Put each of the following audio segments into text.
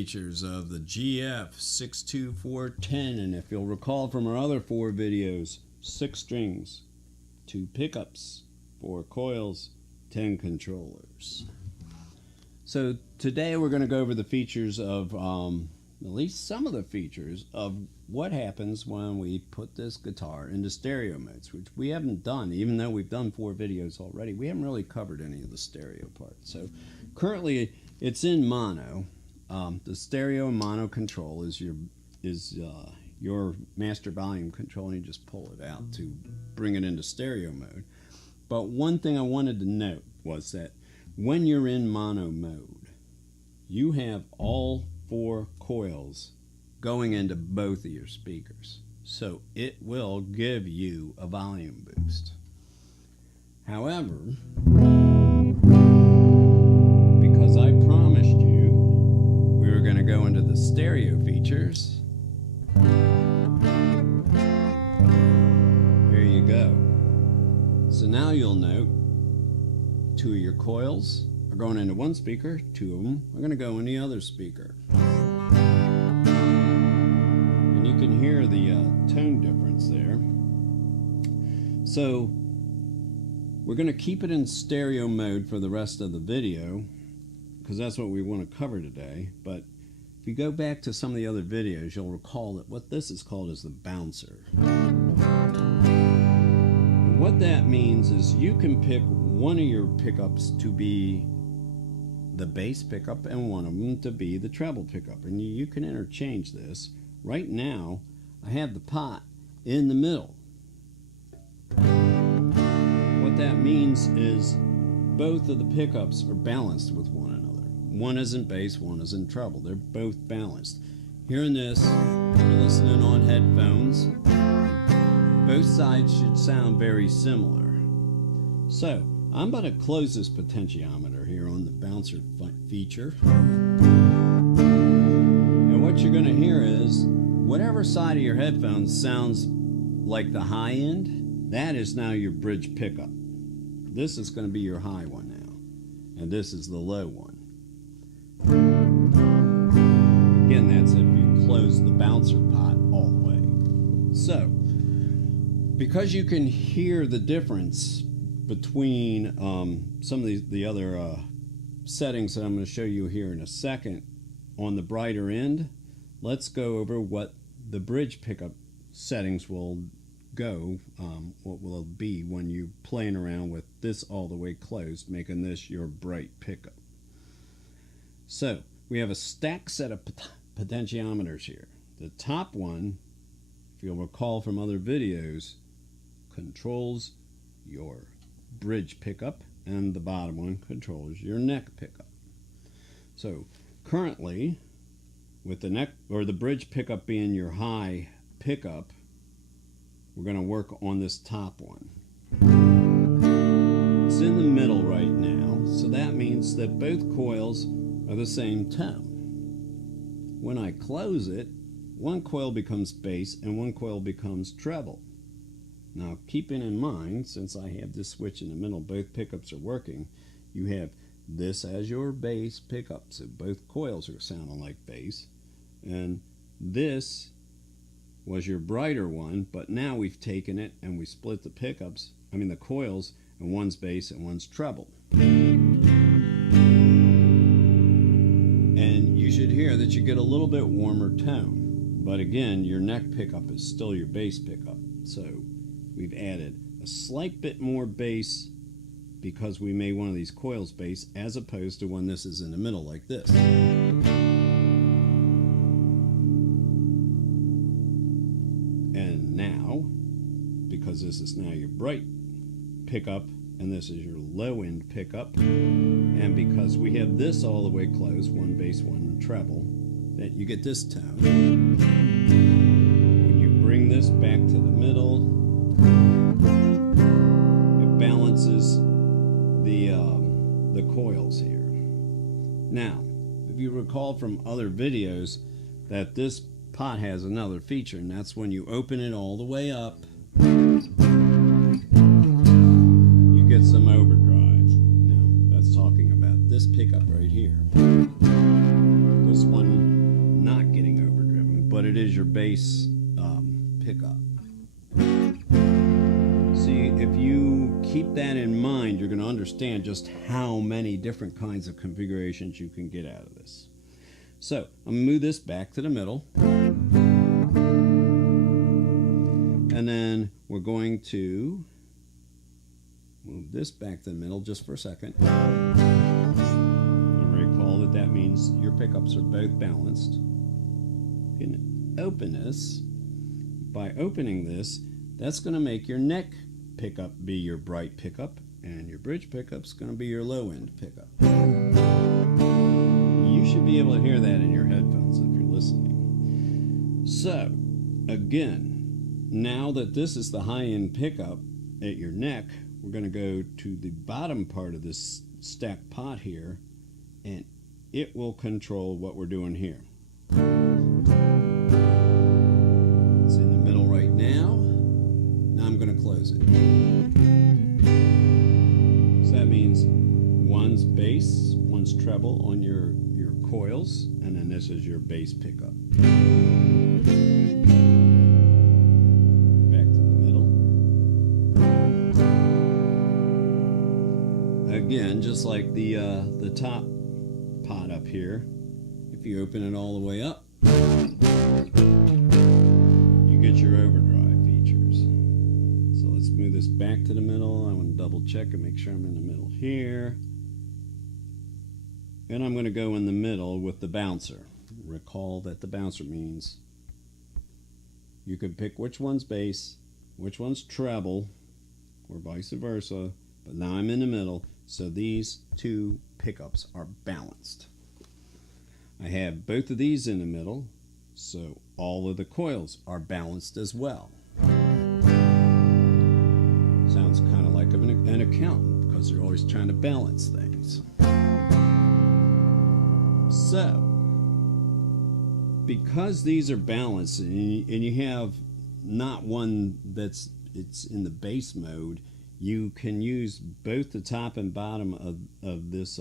features of the GF62410, and if you'll recall from our other 4 videos, 6 strings, 2 pickups, 4 coils, 10 controllers. So today we're going to go over the features of, at least some of the features of what happens when we put this guitar into stereo modes, which we haven't done. Even though we've done 4 videos already, we haven't really covered any of the stereo parts. So currently it's in mono. The stereo and mono control is your master volume control, and you just pull it out to bring it into stereo mode. But one thing I wanted to note was that when you're in mono mode, you have all 4 coils going into both of your speakers, so it will give you a volume boost. However, because I promised you we were going to go into the stereo features, here you go. So now you'll note 2 of your coils are going into one speaker, 2 of them are going to go in the other speaker. And you can hear the tone difference there. So we're going to keep it in stereo mode for the rest of the video, because that's what we want to cover today. But if you go back to some of the other videos, you'll recall that what this is called is the bouncer. And what that means is you can pick one of your pickups to be the bass pickup and one of them to be the treble pickup, and you can interchange this. Right now I have the pot in the middle. What that means is both of the pickups are balanced with one another. One isn't bass, one isn't treble. They're both balanced. Hearing this, you're listening on headphones, both sides should sound very similar. So I'm going to close this potentiometer here on the bouncer feature. And what you're going to hear is whatever side of your headphones sounds like the high end, that is now your bridge pickup. This is going to be your high one now, and this is the low one. Again, that's if you close the bouncer pot all the way. So, because you can hear the difference between some of the other settings that I'm going to show you here in a second on the brighter end, let's go over what the bridge pickup settings will go, what will it be when you're playing around with this all the way closed, making this your bright pickup. So we have a stacked set of potentiometers here. The top one, if you'll recall from other videos, controls your bridge pickup, and the bottom one controls your neck pickup. So currently, with the neck or the bridge pickup being your high pickup, we're going to work on this top one. It's in the middle right now, so that means that both coils are the same tone. When I close it, one coil becomes bass and one coil becomes treble. Now, keeping in mind, since I have this switch in the middle, both pickups are working, you have this as your bass pickup, so both coils are sounding like bass, and this was your brighter one, but now we've taken it and we split the pickups, the coils, and one's bass and one's treble. And you should hear that you get a little bit warmer tone, but again, your neck pickup is still your bass pickup. So we've added a slight bit more bass because we made one of these coils bass, as opposed to when this is in the middle like this. And now, because this is now your bright pickup and this is your low end pickup, and because we have this all the way closed, one bass, one treble, that you get this tone. When you bring this back to the middle, it balances the coils here. Now, if you recall from other videos, that this pot has another feature, and that's when you open it all the way up, you get some overdrive. Now, that's talking about this pickup right here. This one it is your bass pickup. See, if you keep that in mind, you're going to understand just how many different kinds of configurations you can get out of this. So I'm going to move this back to the middle. And then we're going to move this back to the middle just for a second. And recall that that means your pickups are both balanced. You can open this. By opening this, that's going to make your neck pickup be your bright pickup, and your bridge pickup's going to be your low end pickup. You should be able to hear that in your headphones if you're listening. So, again, now that this is the high end pickup at your neck, we're going to go to the bottom part of this stacked pot here, and it will control what we're doing here. It's in the middle right now. Now I'm going to close it. So that means one's bass, one's treble on your coils, and then this is your bass pickup. Back to the middle. Again, just like the top pot up here, if you open it all the way up, you get your overdrive features. So let's move this back to the middle. I want to double check and make sure I'm in the middle here. And I'm going to go in the middle with the bouncer. Recall that the bouncer means you could pick which one's bass, which one's treble, or vice versa, but now I'm in the middle, so these two pickups are balanced. I have both of these in the middle, so all of the coils are balanced as well. Sounds kind of like an accountant, because they're always trying to balance things. So, because these are balanced and you have not one it's in the bass mode, you can use both the top and bottom of this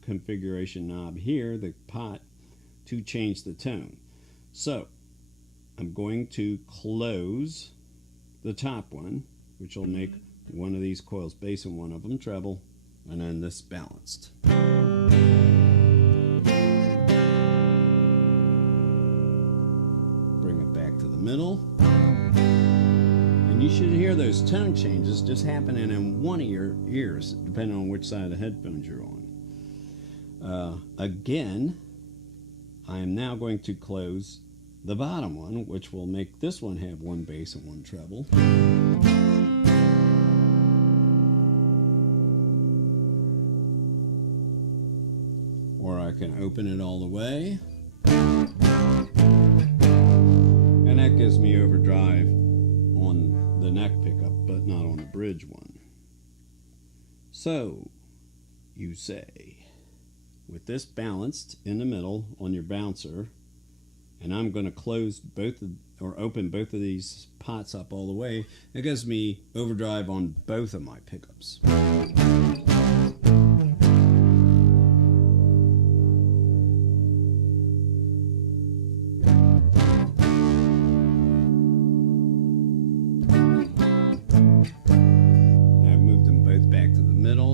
configuration knob here, the pot, to change the tone. So, I'm going to close the top one, which will make one of these coils bass and one of them treble, and then this balanced. Bring it back to the middle, and you should hear those tone changes just happening in one of your ears, depending on which side of the headphones you're on. Again, I am now going to close the bottom one, which will make this one have one bass and one treble. Or I can open it all the way. And that gives me overdrive on the neck pickup, but not on the bridge one. So, you say, with this balanced in the middle on your bouncer, and I'm going to close open both of these pots up all the way, it gives me overdrive on both of my pickups.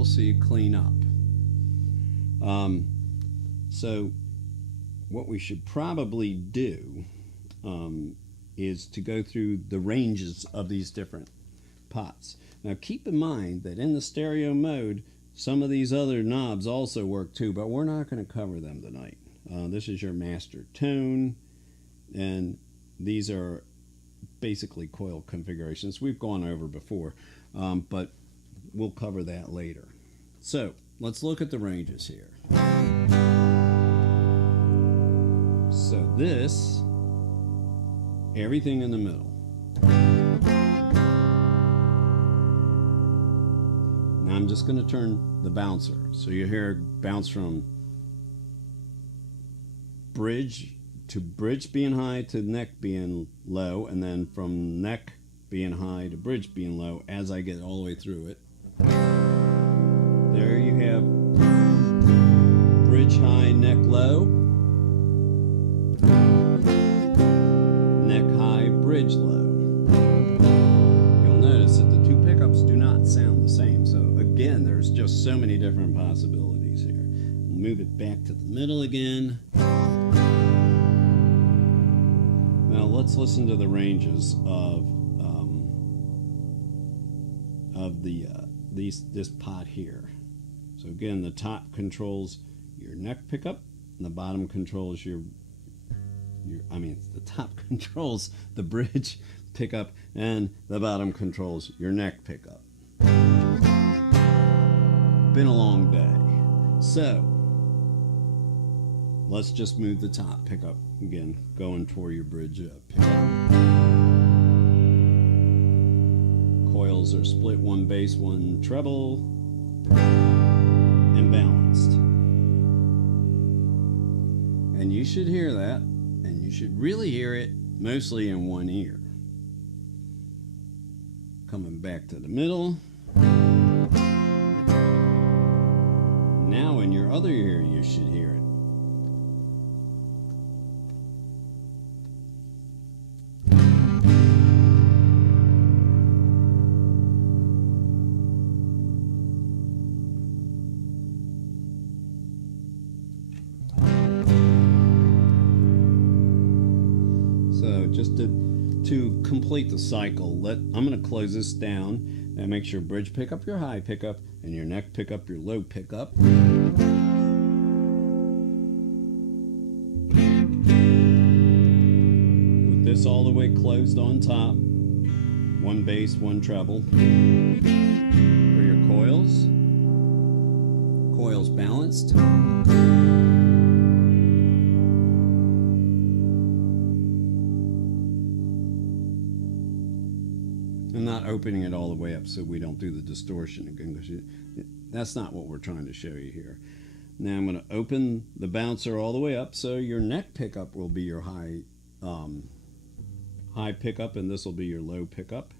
So you clean up. So what we should probably do is to go through the ranges of these different pots. Now keep in mind that in the stereo mode, some of these other knobs also work too, but we're not going to cover them tonight. This is your master tone, and these are basically coil configurations we've gone over before, but we'll cover that later. So let's look at the ranges here. So this, everything in the middle. Now I'm just going to turn the bouncer. So you hear it bounce from bridge to bridge being high to neck being low, and then from neck being high to bridge being low as I get all the way through it. There you have bridge high, neck low. so many different possibilities here. Move it back to the middle again. Now let's listen to the ranges of this pot here. So again, the top controls your neck pickup, and the bottom controls the top controls the bridge pickup, and the bottom controls your neck pickup. Been a long day, so let's just move the top pickup again, going toward your bridge pickup. Coils are split, one bass, one treble, and balanced. And you should hear that, and you should really hear it mostly in one ear. Coming back to the middle. Now in your other ear you should hear it. So just to complete the cycle, I'm going to close this down and make sure bridge pick up your high pickup and your neck pick up your low pickup. With this all the way closed on top, one bass, one treble. For your coils, coils balanced. I'm not opening it all the way up so we don't do the distortion again, because that's not what we're trying to show you here. Now I'm going to open the bouncer all the way up, so your neck pickup will be your high pickup, and this will be your low pickup.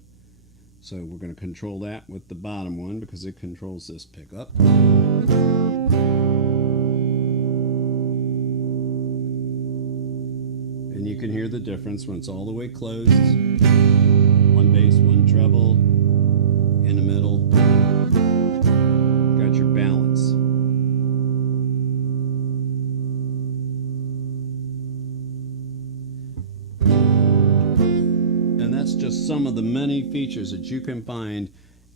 So we're going to control that with the bottom one because it controls this pickup. And you can hear the difference when it's all the way closed. One bass, one treble, in the middle. Got your balance. And that's just some of the many features that you can find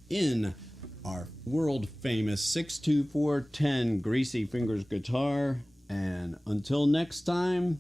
in our world famous 62410 Greasy Fingers guitar. And until next time,